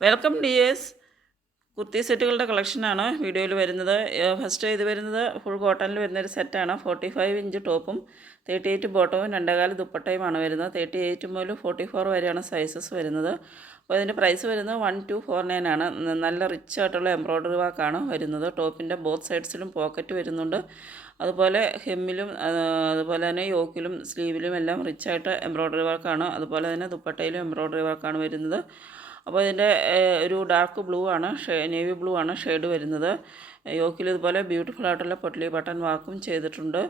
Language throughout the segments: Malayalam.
വെൽക്കം ഡിയേഴ്സ് കുർത്തി സെറ്റുകളുടെ കളക്ഷനാണ് വീഡിയോയിൽ വരുന്നത്. ഫസ്റ്റ് ഇത് വരുന്നത് ഫുൾ കോട്ടണിൽ വരുന്ന ഒരു സെറ്റാണ് ഫോർട്ടി ഫൈവ് ഇഞ്ച് ടോപ്പും തേർട്ടി എയ്റ്റ് ബോട്ടവും രണ്ടേകാൽ ദുപ്പട്ടയുമാണ് വരുന്നത്. തേർട്ടി എയ്റ്റ് മുതൽ ഫോർട്ടി ഫോർ വരെയാണ് സൈസസ് വരുന്നത്. അപ്പോൾ ഇതിന്റെ പ്രൈസ് വരുന്നത് വൺ ടു ഫോർ നയൻ ആണ്. നല്ല റിച്ച് ആയിട്ടുള്ള എംബ്രോയ്ഡറി വർക്കാണ് വരുന്നത്. ടോപ്പിന്റെ ബോത്ത് സൈഡ്സിലും പോക്കറ്റ് വരുന്നുണ്ട്. അതുപോലെ ഹെമ്മിലും അതുപോലെ തന്നെ യോക്കിലും സ്ലീവിലും എല്ലാം റിച്ചായിട്ട് എംബ്രോയ്ഡറി വർക്കാണ് അതുപോലെ തന്നെ ദുപ്പട്ടയിലും എംബ്രോയ്ഡറി വർക്കാണ് വരുന്നത്. അപ്പോൾ ഇതിന്റെ ഒരു ഡാർക്ക് ബ്ലൂ ആണ് നേവി ബ്ലൂ ആണ് ഷെയ്ഡ് വരുന്നത്. യോക്കിൽ ഇതുപോലെ ബ്യൂട്ടിഫുൾ ആയിട്ടുള്ള പൊട്ടലി ബട്ടൺ വർക്കും ചെയ്തിട്ടുണ്ട്.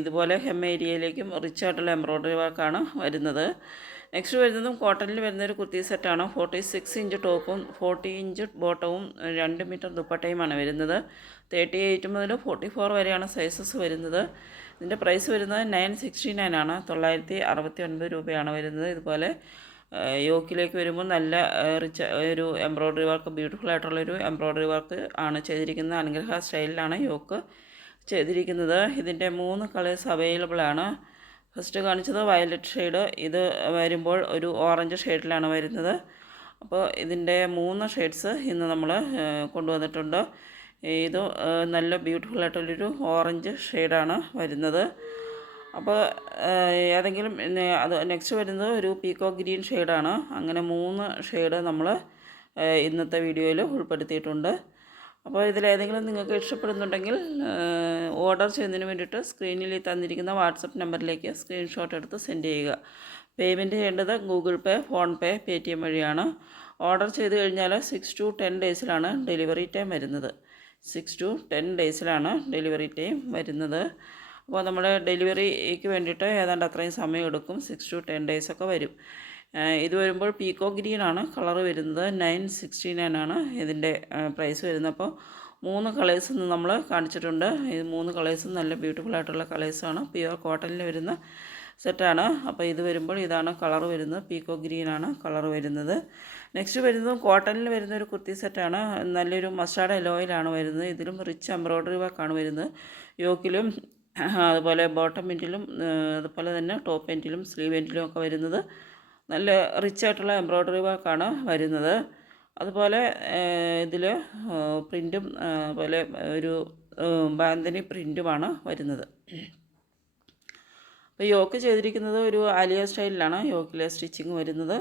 ഇതുപോലെ ഹെം ഏരിയയിലേക്കും റിച്ച് ആയിട്ടുള്ള എംബ്രോയ്ഡറി വർക്കാണ് വരുന്നത്. നെക്സ്റ്റ് വരുന്നതും കോട്ടണിൽ വരുന്ന ഒരു കുർത്തി സെറ്റാണ്. ഫോർട്ടി സിക്സ് ഇഞ്ച് ടോപ്പും ഫോർട്ടി ഇഞ്ച് ബോട്ടവും രണ്ട് മീറ്റർ ദുപ്പട്ടയുമാണ് വരുന്നത്. തേർട്ടി എയ്റ്റ് മുതൽ ഫോർട്ടി ഫോർ വരെയാണ് സൈസസ് വരുന്നത്. ഇതിന്റെ പ്രൈസ് വരുന്നത് നയൻ സിക്സ്റ്റി നയൻ ആണ്. തൊള്ളായിരത്തി അറുപത്തി ഒൻപത് രൂപയാണ് വരുന്നത് ഇതുപോലെ. യോക്കിലേക്ക് വരുമ്പോൾ നല്ല റിച്ച് ഒരു എംബ്രോയ്ഡറി വർക്ക് ബ്യൂട്ടിഫുൾ ആയിട്ടുള്ളൊരു എംബ്രോയ്ഡറി വർക്ക് ആണ് ചെയ്തിരിക്കുന്നത് അനുഗ്രഹ സ്റ്റൈലിലാണ് യോക്ക് ചെയ്തിരിക്കുന്നത്. ഇതിന്റെ മൂന്ന് കളേഴ്സ് അവൈലബിൾ ആണ്. ഫസ്റ്റ് കാണിച്ചത് വയലറ്റ് ഷെയ്ഡ് ഇത് വരുമ്പോൾ ഒരു ഓറഞ്ച് ഷെയ്ഡിലാണ് വരുന്നത്. അപ്പോൾ ഇതിന്റെ മൂന്ന് ഷെയ്ഡ്സ് ഇന്ന് നമ്മൾ കൊണ്ടുവന്നിട്ടുണ്ട്. ഇത് നല്ല ബ്യൂട്ടിഫുൾ ആയിട്ടുള്ളൊരു ഓറഞ്ച് ഷെയ്ഡാണ് വരുന്നത്. അപ്പോൾ ഏതെങ്കിലും അത് നെക്സ്റ്റ് വരുന്നത് ഒരു പീക്കോ ഗ്രീൻ ഷെയ്ഡാണ് അങ്ങനെ മൂന്ന് ഷെയ്ഡ് നമ്മൾ ഇന്നത്തെ വീഡിയോയിൽ ഉൾപ്പെടുത്തിയിട്ടുണ്ട്. അപ്പോൾ ഇതിലേതെങ്കിലും നിങ്ങൾക്ക് ഇഷ്ടപ്പെടുന്നുണ്ടെങ്കിൽ ഓർഡർ ചെയ്യുന്നതിന് വേണ്ടിയിട്ട് സ്ക്രീനിൽ തന്നിരിക്കുന്ന വാട്സപ്പ് നമ്പറിലേക്ക് സ്ക്രീൻഷോട്ട് എടുത്ത് സെൻഡ് ചെയ്യുക. പേയ്മെന്റ് ചെയ്യേണ്ടത് Google Pay PhonePe Paytm വഴിയാണ്. ഓർഡർ ചെയ്ത് കഴിഞ്ഞാൽ സിക്സ് ടു ടെൻ ഡേയ്സിലാണ് ഡെലിവറി ടൈം വരുന്നത്. സിക്സ് ടു ടെൻ ഡേയ്സിലാണ് ഡെലിവറി ടൈം വരുന്നത്. അപ്പോൾ നമ്മൾ ഡെലിവറിക്ക് വേണ്ടിയിട്ട് ഏതാണ്ട് അത്രയും സമയം എടുക്കും സിക്സ് ടു ടെൻ ഡേയ്സൊക്കെ വരും. ഇത് വരുമ്പോൾ പീക്കോ ഗ്രീൻ ആണ് കളർ വരുന്നത്. നയൻ സിക്സ്റ്റി നയൻ ആണ് ഇതിന്റെ പ്രൈസ് വരുന്നത്. അപ്പോൾ മൂന്ന് കളേഴ്സ് നമ്മൾ കാണിച്ചിട്ടുണ്ട്. ഇത് മൂന്ന് കളേഴ്സും നല്ല ബ്യൂട്ടിഫുൾ ആയിട്ടുള്ള കളേഴ്സാണ് പ്യുവർ കോട്ടണിൽ വരുന്ന സെറ്റാണ് അപ്പോൾ ഇത് വരുമ്പോൾ ഇതാണ് കളർ വരുന്നത്. പീക്കോ ഗ്രീൻ ആണ് കളർ വരുന്നത്. നെക്സ്റ്റ് വരുന്നത് കോട്ടണിൽ വരുന്ന ഒരു കുർത്തി സെറ്റാണ് നല്ലൊരു മസ്റ്റാർഡ് എലോയിലാണ് വരുന്നത്. ഇതിലും റിച്ച് എംബ്രോയ്ഡറി വർക്കാണ് വരുന്നത്. യോക്കിലും അതുപോലെ ബോട്ടം എൻഡിലും അതുപോലെ തന്നെ ടോപ്പ് എൻഡിലും സ്ലീവ് എൻഡിലും ഒക്കെ വരുന്നത് നല്ല റിച്ച് ആയിട്ടുള്ള എംബ്രോയ്ഡറി വർക്കാണ് വരുന്നത്. അതുപോലെ ഇതിൽ പ്രിന്റും അതുപോലെ ഒരു ബാന്തിനി പ്രിന്റുമാണ് വരുന്നത്. അപ്പോൾ യോക്ക് ചെയ്തിരിക്കുന്നത് ഒരു ആലിയ സ്റ്റൈലിലാണ്. യോക്കിലെ സ്റ്റിച്ചിങ് വരുന്നത്.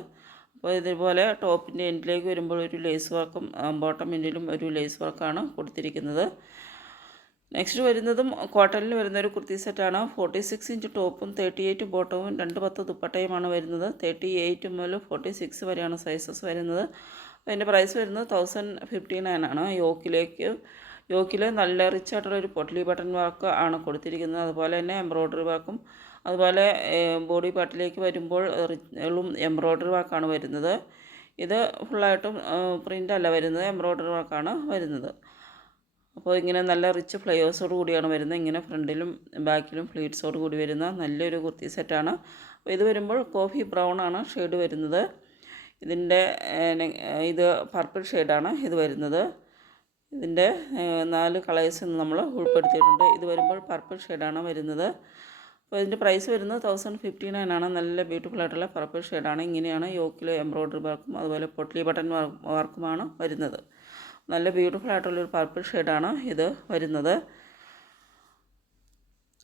അപ്പോൾ ഇതുപോലെ ടോപ്പിന്റെ എൻഡിലേക്ക് വരുമ്പോൾ ഒരു ലേസ് വർക്കും ബോട്ടം എൻഡിലും ഒരു ലേസ് വർക്കാണ് കൊടുത്തിരിക്കുന്നത്. നെക്സ്റ്റ് വരുന്നതും കോട്ടണിൽ വരുന്ന ഒരു കുർത്തി സെറ്റാണ്. ഫോർട്ടി സിക്സ് ഇഞ്ച് ടോപ്പും തേർട്ടി എയ്റ്റ് ബോട്ടവും രണ്ട് പത്ത് ദുപ്പട്ടയുമാണ് വരുന്നത്. തേർട്ടി എയ്റ്റ് മുതൽ ഫോർട്ടി സിക്സ് വരെയാണ് സൈസസ് വരുന്നത്. അതിന്റെ പ്രൈസ് വരുന്നത് തൗസൻഡ് ഫിഫ്റ്റി നയൻ ആണ്. യോക്കിലേക്ക് യോക്കിൽ നല്ല റിച്ച് ആയിട്ടുള്ള പൊട്ട്ലി ബട്ടൺ വർക്ക് ആണ് കൊടുത്തിരിക്കുന്നത്. അതുപോലെ തന്നെ എംബ്രോയ്ഡറി വർക്കും അതുപോലെ ബോഡി പാർട്ടിലേക്ക് വരുമ്പോൾ റിച്ചും എംബ്രോയ്ഡറി വർക്കാണ് വരുന്നത്. ഇത് ഫുള്ളായിട്ടും പ്രിന്റല്ല വരുന്നത് എംബ്രോയ്ഡറി വർക്കാണ് വരുന്നത്. അപ്പോൾ ഇങ്ങനെ നല്ല റിച്ച് ഫ്ലയേഴ്സോട് കൂടിയാണ് വരുന്നത്. ഇങ്ങനെ ഫ്രണ്ടിലും ബാക്കിലും ഫ്ലീറ്റ്സോട് കൂടി വരുന്ന നല്ലൊരു കുർത്തി സെറ്റാണ് അപ്പോൾ ഇത് വരുമ്പോൾ കോഫി ബ്രൗൺ ആണ് ഷെയ്ഡ് വരുന്നത്. ഇതിന്റെ ഇത് പർപ്പിൾ ഷെയ്ഡാണ് ഇത് വരുന്നത്. ഇതിന്റെ നാല് കളേഴ്സ് നമ്മൾ ഉൾപ്പെടുത്തിയിട്ടുണ്ട്. ഇത് വരുമ്പോൾ പർപ്പിൾ ഷെയ്ഡാണ് വരുന്നത്. അപ്പോൾ ഇതിന്റെ പ്രൈസ് വരുന്നത് തൗസൻഡ് ഫിഫ്റ്റി നയൻ ആണ്. നല്ല ബ്യൂട്ടിഫുൾ ആയിട്ടുള്ള പർപ്പിൾ ഷെയ്ഡാണ് ഇങ്ങനെയാണ് യോക്കിൽ എംബ്രോയ്ഡറി വർക്കും അതുപോലെ പൊട്ട്ലി ബട്ടൺ വർക്കുമാണ് വരുന്നത്. നല്ല ബ്യൂട്ടിഫുൾ ആയിട്ടുള്ളൊരു പർപ്പിൾ ഷെയ്ഡാണ് ഇത് വരുന്നത്.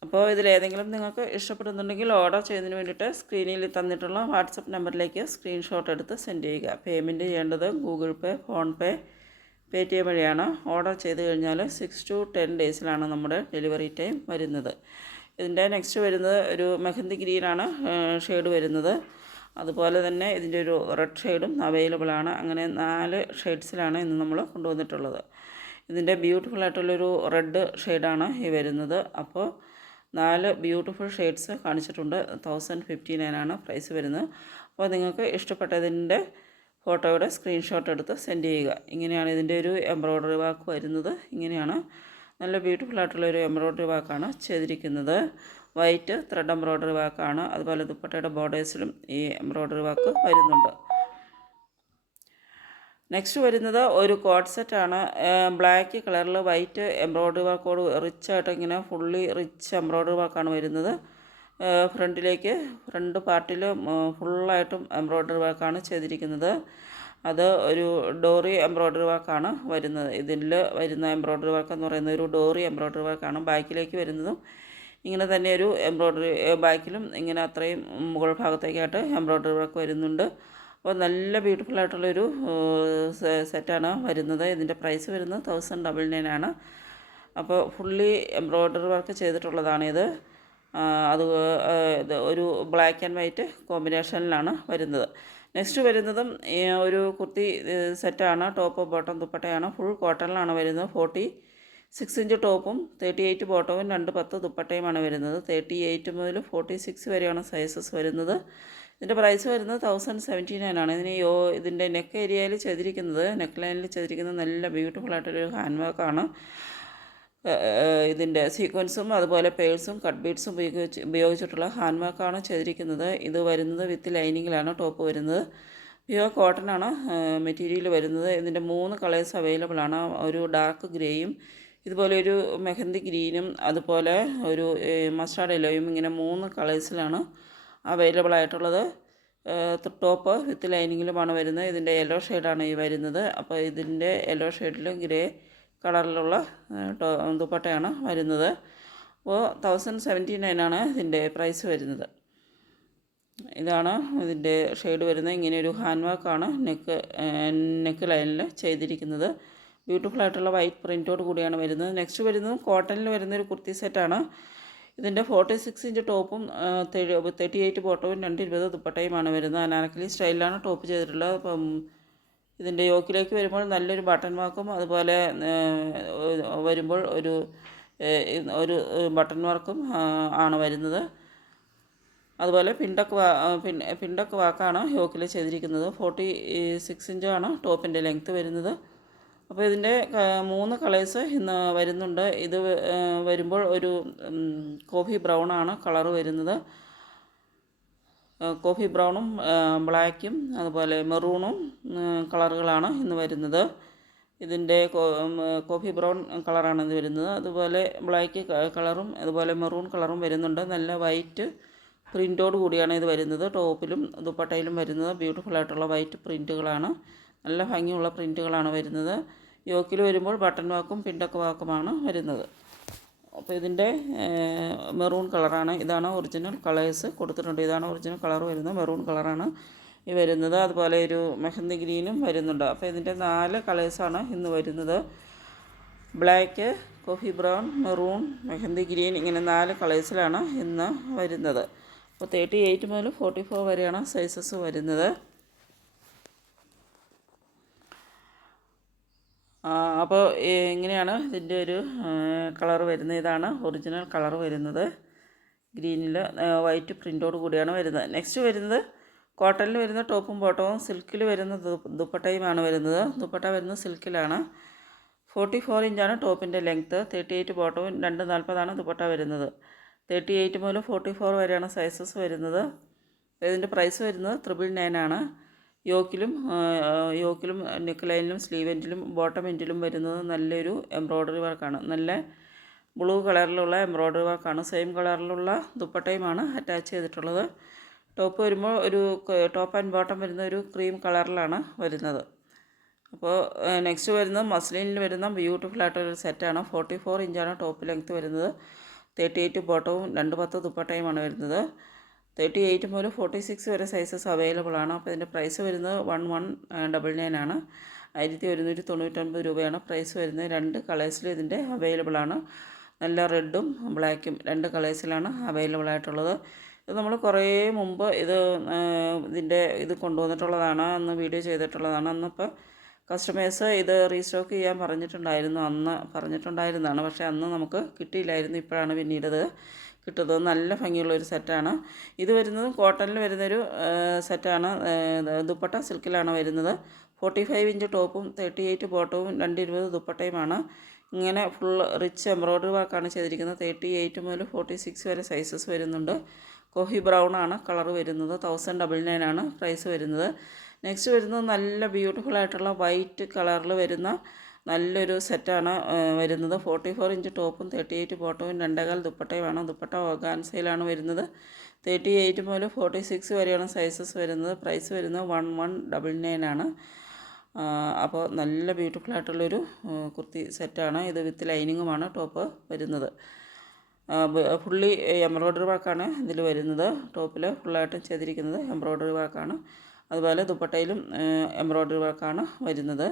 അപ്പോൾ ഇതിലേതെങ്കിലും നിങ്ങൾക്ക് ഇഷ്ടപ്പെടുന്നുണ്ടെങ്കിൽ ഓർഡർ ചെയ്യുന്നതിന് വേണ്ടിയിട്ട് സ്ക്രീനിൽ തന്നിട്ടുള്ള വാട്സപ്പ് നമ്പറിലേക്ക് സ്ക്രീൻഷോട്ട് എടുത്ത് സെൻഡ് ചെയ്യുക. പേയ്മെന്റ് ചെയ്യേണ്ടത് Google Pay PhonePe Paytm വഴിയാണ്. ഓർഡർ ചെയ്ത് കഴിഞ്ഞാൽ സിക്സ് ടു ടെൻ ഡേയ്സിലാണ് നമ്മുടെ ഡെലിവറി ടൈം വരുന്നത്. ഇതിന്റെ നെക്സ്റ്റ് വരുന്നത് ഒരു മെഹന്തി ഗ്രീനാണ് ഷെയ്ഡ് വരുന്നത്. അതുപോലെ തന്നെ ഇതിന്റെ ഒരു റെഡ് ഷെയ്ഡും അവൈലബിൾ ആണ്. അങ്ങനെ നാല് ഷെയ്ഡ്സിലാണ് ഇന്ന് നമ്മൾ കൊണ്ടുവന്നിട്ടുള്ളത്. ഇതിന്റെ ബ്യൂട്ടിഫുൾ ആയിട്ടുള്ളൊരു റെഡ് ഷെയ്ഡാണ് ഈ വരുന്നത്. അപ്പോൾ നാല് ബ്യൂട്ടിഫുൾ ഷെയ്ഡ്സ് കാണിച്ചിട്ടുണ്ട്. തൗസൻഡ് ഫിഫ്റ്റി നയനാണ് പ്രൈസ് വരുന്നത്. അപ്പോൾ നിങ്ങൾക്ക് ഇഷ്ടപ്പെട്ടതിന്റെ ഫോട്ടോയുടെ സ്ക്രീൻഷോട്ട് എടുത്ത് സെൻഡ് ചെയ്യുക. ഇങ്ങനെയാണ് ഇതിന്റെ ഒരു എംബ്രോയ്ഡറി വർക്ക് വരുന്നത്. ഇങ്ങനെയാണ് നല്ല ബ്യൂട്ടിഫുൾ ആയിട്ടുള്ള ഒരു എംബ്രോയ്ഡറി വർക്കാണ് ചെയ്തിരിക്കുന്നത്. വൈറ്റ് ത്രെഡ് എംബ്രോയ്ഡറി വർക്കാണ് അതുപോലെ ദുപ്പട്ടയുടെ ബോർഡേഴ്സിലും ഈ എംബ്രോയ്ഡറി വർക്ക് വരുന്നുണ്ട്. നെക്സ്റ്റ് വരുന്നത് ഒരു കോഡ് സെറ്റാണ് ബ്ലാക്ക് കളറിൽ വൈറ്റ് എംബ്രോയ്ഡറി വർക്കോട് റിച്ച് ആയിട്ട് ഇങ്ങനെ ഫുള്ളി റിച്ച് എംബ്രോയ്ഡറി വർക്കാണ് വരുന്നത്. ഫ്രണ്ടിലേക്ക് ഫ്രണ്ട് പാർട്ടിൽ ഫുള്ളായിട്ടും എംബ്രോയ്ഡറി വർക്കാണ് ചെയ്തിരിക്കുന്നത്. അത് ഒരു ഡോറി എംബ്രോയ്ഡറി വർക്കാണ് വരുന്നത്. ഇതിൽ വരുന്ന എംബ്രോയ്ഡറി വർക്ക് എന്ന് പറയുന്നത് ഒരു ഡോറി എംബ്രോയ്ഡറി വർക്കാണ് ബാക്കിലേക്ക് വരുന്നതും ഇങ്ങനെ തന്നെ ഒരു എംബ്രോയ്ഡറി ബാക്കിലും ഇങ്ങനെ അത്രയും മുകൾ ഭാഗത്തേക്കായിട്ട് എംബ്രോയ്ഡറി വർക്ക് വരുന്നുണ്ട്. അപ്പോൾ നല്ല ബ്യൂട്ടിഫുൾ ആയിട്ടുള്ളൊരു സെറ്റാണ് വരുന്നത്. ഇതിന്റെ പ്രൈസ് വരുന്നത് തൗസൻഡ് ഡബിൾ നയൻ ആണ്. അപ്പോൾ ഫുള്ളി എംബ്രോയ്ഡറി വർക്ക് ചെയ്തിട്ടുള്ളതാണിത് അത് ഒരു ബ്ലാക്ക് ആൻഡ് വൈറ്റ് കോമ്പിനേഷനിലാണ് വരുന്നത്. നെക്സ്റ്റ് വരുന്നതും ഒരു കുർത്തി സെറ്റാണ്. ടോപ്പ് ബോട്ടം ദുപ്പട്ടയാണ്. ഫുൾ കോട്ടണിലാണ് വരുന്നത്. ഫോർട്ടി സിക്സ് ഇഞ്ച് ടോപ്പും തേർട്ടി എയ്റ്റ് ബോട്ടവും രണ്ട് പത്ത് ദുപ്പട്ടയുമാണ് വരുന്നത്. തേർട്ടി എയ്റ്റ് മുതൽ ഫോർട്ടി സിക്സ് വരെയാണ് സൈസസ് വരുന്നത്. ഇതിന്റെ പ്രൈസ് വരുന്നത് തൗസൻഡ് സെവന്റി നയൻ ആണ്. ഇതിന് യോ ഇതിന്റെ നെക്ക് ഏരിയയിൽ ചെയ്തിരിക്കുന്നത് നെക്ക് ലൈനിൽ ചെയ്തിരിക്കുന്നത് നല്ല ബ്യൂട്ടിഫുൾ ആയിട്ടൊരു ഹാൻഡ് വർക്കാണ്. ഇതിന്റെ സീക്വൻസും അതുപോലെ പേഴ്സും കട്ട് ബീഡ്സും ഉപയോഗിച്ച് ഉപയോഗിച്ചിട്ടുള്ള ഹാൻഡ് വർക്കാണ് ചെയ്തിരിക്കുന്നത്. ഇത് വരുന്നത് വിത്ത് ലൈനിങ്ങിലാണ് ടോപ്പ് വരുന്നത്. പ്യുവർ കോട്ടൺ ആണ് മെറ്റീരിയൽ വരുന്നത്. ഇതിന്റെ മൂന്ന് കളേഴ്സ് അവൈലബിൾ ആണ്. ഒരു ഡാർക്ക് ഗ്രേയും ഇതുപോലെ ഒരു മെഹന്തി ഗ്രീനും അതുപോലെ ഒരു മസ്റ്റാർഡ് യെല്ലോയും ഇങ്ങനെ മൂന്ന് കളേഴ്സിലാണ് അവൈലബിൾ ആയിട്ടുള്ളത്. ടോപ്പ് വിത്ത് ലൈനിങ്ങിലുമാണ് വരുന്നത്. ഇതിന്റെ യെല്ലോ ഷെയ്ഡാണ് ഈ വരുന്നത്. അപ്പോൾ ഇതിന്റെ യെല്ലോ ഷെയ്ഡിലും ഗ്രേ കളറിലുള്ള ദുപ്പട്ടയാണ് വരുന്നത്. അപ്പോൾ തൗസൻഡ് സെവന്റി നയനാണ് ഇതിന്റെ പ്രൈസ് വരുന്നത്. ഇതാണ് ഇതിന്റെ ഷെയ്ഡ് വരുന്നത്. ഇങ്ങനെ ഒരു ഹാൻഡ് വർക്കാണ് നെക്ക് നെക്ക് ലൈനിൽ ചെയ്തിരിക്കുന്നത്. ബ്യൂട്ടിഫുൾ ആയിട്ടുള്ള വൈറ്റ് പ്രിന്റോട് കൂടിയാണ് വരുന്നത്. നെക്സ്റ്റ് വരുന്നത് കോട്ടണിൽ വരുന്നൊരു കുർത്തി സെറ്റാണ് ഇതിന്റെ ഫോർട്ടി സിക്സ് ഇഞ്ച് ടോപ്പും തേർട്ടി എയ്റ്റ് ബോട്ടവും രണ്ട് ഇരുപത് ദുപ്പട്ടയുമാണ് വരുന്നത്. അനാർക്കലി സ്റ്റൈലിലാണ് ടോപ്പ് ചെയ്തിട്ടുള്ളത്. അപ്പം ഇതിന്റെ യോക്കിലേക്ക് വരുമ്പോൾ നല്ലൊരു ബട്ടൺ വർക്കും അതുപോലെ വരുമ്പോൾ ഒരു ഒരു ബട്ടൺ വർക്കും ആണ് വരുന്നത്. അതുപോലെ പിണ്ടക്ക് വാ പിണ്ടക്ക് വാക്കാണ് യോക്കിൽ ചെയ്തിരിക്കുന്നത്. ഫോർട്ടി സിക്സ് ഇഞ്ചാണ് ടോപ്പിന്റെ ലെങ്ത്ത് വരുന്നത്. അപ്പോൾ ഇതിന്റെ മൂന്ന് കളേഴ്സ് ഇന്ന് വരുന്നുണ്ട്. ഇത് വരുമ്പോൾ ഒരു കോഫി ബ്രൗൺ ആണ് കളർ വരുന്നത്. കോഫി ബ്രൗണും ബ്ലാക്കും അതുപോലെ മെറൂണും കളറുകളാണ് ഇന്ന് വരുന്നത്. ഇതിന്റെ കോഫി ബ്രൗൺ കളറാണ് ഇത് വരുന്നത്. അതുപോലെ ബ്ലാക്ക് കളറും അതുപോലെ മെറൂൺ കളറും വരുന്നുണ്ട്. നല്ല വൈറ്റ് പ്രിന്റോട് കൂടിയാണ് ഇത് വരുന്നത്. ടോപ്പിലും ദുപ്പട്ടയിലും വരുന്നത്. ബ്യൂട്ടിഫുൾ ആയിട്ടുള്ള വൈറ്റ് പ്രിന്റുകളാണ് നല്ല ഭംഗിയുള്ള പ്രിന്റുകളാണ് വരുന്നത്. യോക്കിൽ വരുമ്പോൾ ബട്ടൺ വാക്കും പിൻഡക്ക് വാക്കുമാണ് വരുന്നത്. അപ്പോൾ ഇതിന്റെ മെറൂൺ കളറാണ്. ഇതാണ് ഒറിജിനൽ കളേഴ്സ് കൊടുത്തിട്ടുണ്ട്. ഇതാണ് ഒറിജിനൽ കളർ വരുന്നത്. മെറൂൺ കളറാണ് ഈ വരുന്നത്. അതുപോലെ ഒരു മെഹന്തി ഗ്രീനും വരുന്നുണ്ട്. അപ്പോൾ ഇതിന്റെ നാല് കളേഴ്സാണ് ഇന്ന് വരുന്നത്. Black coffee brown maroon mehndi green ഇങ്ങനെ നാല് കളേഴ്സിലാണ് ഇന്ന് വരുന്നത്. അപ്പോൾ തേർട്ടി എയ്റ്റ് മുതൽ ഫോർട്ടി ഫോർ വരെയാണ് സൈസസ് വരുന്നത്. അപ്പോൾ ഇങ്ങനെയാണ് ഇതിന്റെ ഒരു കളർ വരുന്നത്. ഇതാണ് ഒറിജിനൽ കളർ വരുന്നത്. ഗ്രീനിൽ വൈറ്റ് പ്രിന്റോട് കൂടിയാണ് വരുന്നത്. നെക്സ്റ്റ് വരുന്നത് കോട്ടണിൽ വരുന്ന ടോപ്പും ബോട്ടവും സിൽക്കിൽ വരുന്ന ദുപ്പട്ടയുമാണ് വരുന്നത്. ദുപ്പട്ട വരുന്നത് സിൽക്കിലാണ്. ഫോർട്ടി ഫോർ ഇഞ്ചാണ് ടോപ്പിന്റെ ലെങ്ത്ത്. തേർട്ടി എയ്റ്റ് ബോട്ടവും രണ്ട് നാൽപ്പതാണ് ദുപ്പട്ട വരുന്നത്. തേർട്ടി എയ്റ്റ് മുതൽ ഫോർട്ടി ഫോർ വരെയാണ് സൈസസ് വരുന്നത്. ഇതിന്റെ പ്രൈസ് വരുന്നത് ത്രിബിൾ നയൻ ആണ് യോക്കിലും യോക്കിലും നെക്ക് ലൈനിലും സ്ലീവ് എൻഡിലും ബോട്ടം എൻഡിലും വരുന്നത് നല്ലൊരു എംബ്രോയ്ഡറി വർക്കാണ്. നല്ല ബ്ലൂ കളറിലുള്ള എംബ്രോയ്ഡറി വർക്കാണ്. സെയിം കളറിലുള്ള ദുപ്പട്ടയുമാണ് അറ്റാച്ച് ചെയ്തിട്ടുള്ളത്. ടോപ്പ് വരുമ്പോൾ ഒരു ടോപ്പ് ആൻഡ് ബോട്ടം വരുന്ന ഒരു ക്രീം കളറിലാണ് വരുന്നത്. അപ്പോൾ നെക്സ്റ്റ് വരുന്ന മസ്ലിനിൽ വരുന്ന ബ്യൂട്ടിഫുൾ ആയിട്ടൊരു സെറ്റാണ്. ഫോർട്ടി ഫോർ ഇഞ്ചാണ് ടോപ്പ് ലെങ്ത്ത് വരുന്നത്. തേർട്ടി എയ്റ്റ് ബോട്ടവും രണ്ട് പത്ത് ദുപ്പട്ടയുമാണ് വരുന്നത്. തേർട്ടി എയ്റ്റ് മുതൽ ഫോർട്ടി സിക്സ് വരെ സൈസസ് അവൈലബിൾ ആണ്. അപ്പോൾ ഇതിന്റെ പ്രൈസ് വരുന്നത് വൺ വൺ ഡബിൾ നയൻ ആണ്. ആയിരത്തി ഒരുന്നൂറ്റി തൊണ്ണൂറ്റൊൻപത് രൂപയാണ് പ്രൈസ് വരുന്നത്. രണ്ട് കളേഴ്സിൽ ഇതിന്റെ അവൈലബിൾ ആണ്. നല്ല റെഡും ബ്ലാക്കും രണ്ട് കളേഴ്സിലാണ് അവൈലബിൾ ആയിട്ടുള്ളത്. ഇത് നമ്മൾ കുറേ മുമ്പ് ഇത് ഇതിന്റെ ഇത് കൊണ്ടുവന്നിട്ടുള്ളതാണ്. അന്ന് വീഡിയോ ചെയ്തിട്ടുള്ളതാണ്. അന്നിപ്പോൾ കസ്റ്റമേഴ്സ് ഇത് റീസ്റ്റോക്ക് ചെയ്യാൻ പറഞ്ഞിട്ടുണ്ടായിരുന്നു. അന്ന് പറഞ്ഞിട്ടുണ്ടായിരുന്നതാണ്. പക്ഷേ അന്ന് നമുക്ക് കിട്ടിയില്ലായിരുന്നു. ഇപ്പോഴാണ് പിന്നീട് ഇത് കിട്ടുന്നത്. നല്ല ഭംഗിയുള്ള ഒരു സെറ്റാണ് ഇത് വരുന്നത് കോട്ടണിൽ വരുന്നൊരു സെറ്റാണ് ദുപ്പട്ട സിൽക്കിലാണ് വരുന്നത്. ഫോർട്ടി ഫൈവ് ഇഞ്ച് ടോപ്പും തേർട്ടി എയ്റ്റ് ബോട്ടവും രണ്ട് ഇരുപത് ദുപ്പട്ടയുമാണ് ഇങ്ങനെ ഫുൾ റിച്ച് എംബ്രോയ്ഡറി വർക്കാണ് ചെയ്തിരിക്കുന്നത്. തേർട്ടി എയ്റ്റ് മുതൽ ഫോർട്ടി സിക്സ് വരെ സൈസസ് വരുന്നുണ്ട്. കോഹി ബ്രൗൺ ആണ് കളർ വരുന്നത്. തൗസൻഡ് ഡബിൾ നയൻ ആണ് പ്രൈസ് വരുന്നത്. നെക്സ്റ്റ് വരുന്നത് നല്ല ബ്യൂട്ടിഫുൾ ആയിട്ടുള്ള വൈറ്റ് കളറിൽ വരുന്ന നല്ലൊരു സെറ്റാണ് വരുന്നത്. ഫോർട്ടി ഫോർ ഇഞ്ച് ടോപ്പും തേർട്ടി എയ്റ്റ് ബോട്ടവും രണ്ടേകാൽ ദുപ്പട്ടയുമാണ് ദുപ്പട്ട ഓർഗാൻസയിലാണ് വരുന്നത്. തേർട്ടി എയ്റ്റ് മുതൽ ഫോർട്ടി സിക്സ് വരെയാണ് സൈസസ് വരുന്നത്. പ്രൈസ് വരുന്നത് വൺ വൺ ഡബിൾ നയൻ ആണ്. അപ്പോൾ നല്ല ബ്യൂട്ടിഫുൾ ആയിട്ടുള്ളൊരു കുർത്തി സെറ്റാണ്. ഇത് വിത്ത് ലൈനിങ്ങുമാണ് ടോപ്പ് വരുന്നത്. ഫുള്ളി എംബ്രോയ്ഡറി വർക്കാണ് ഇതിൽ വരുന്നത്. ടോപ്പിൽ ഫുള്ളായിട്ട് ചെയ്തിരിക്കുന്നത് എംബ്രോയ്ഡറി വർക്കാണ്. അതുപോലെ ദുപ്പട്ടയിലും എംബ്രോയ്ഡറി വർക്കാണ് വരുന്നത്.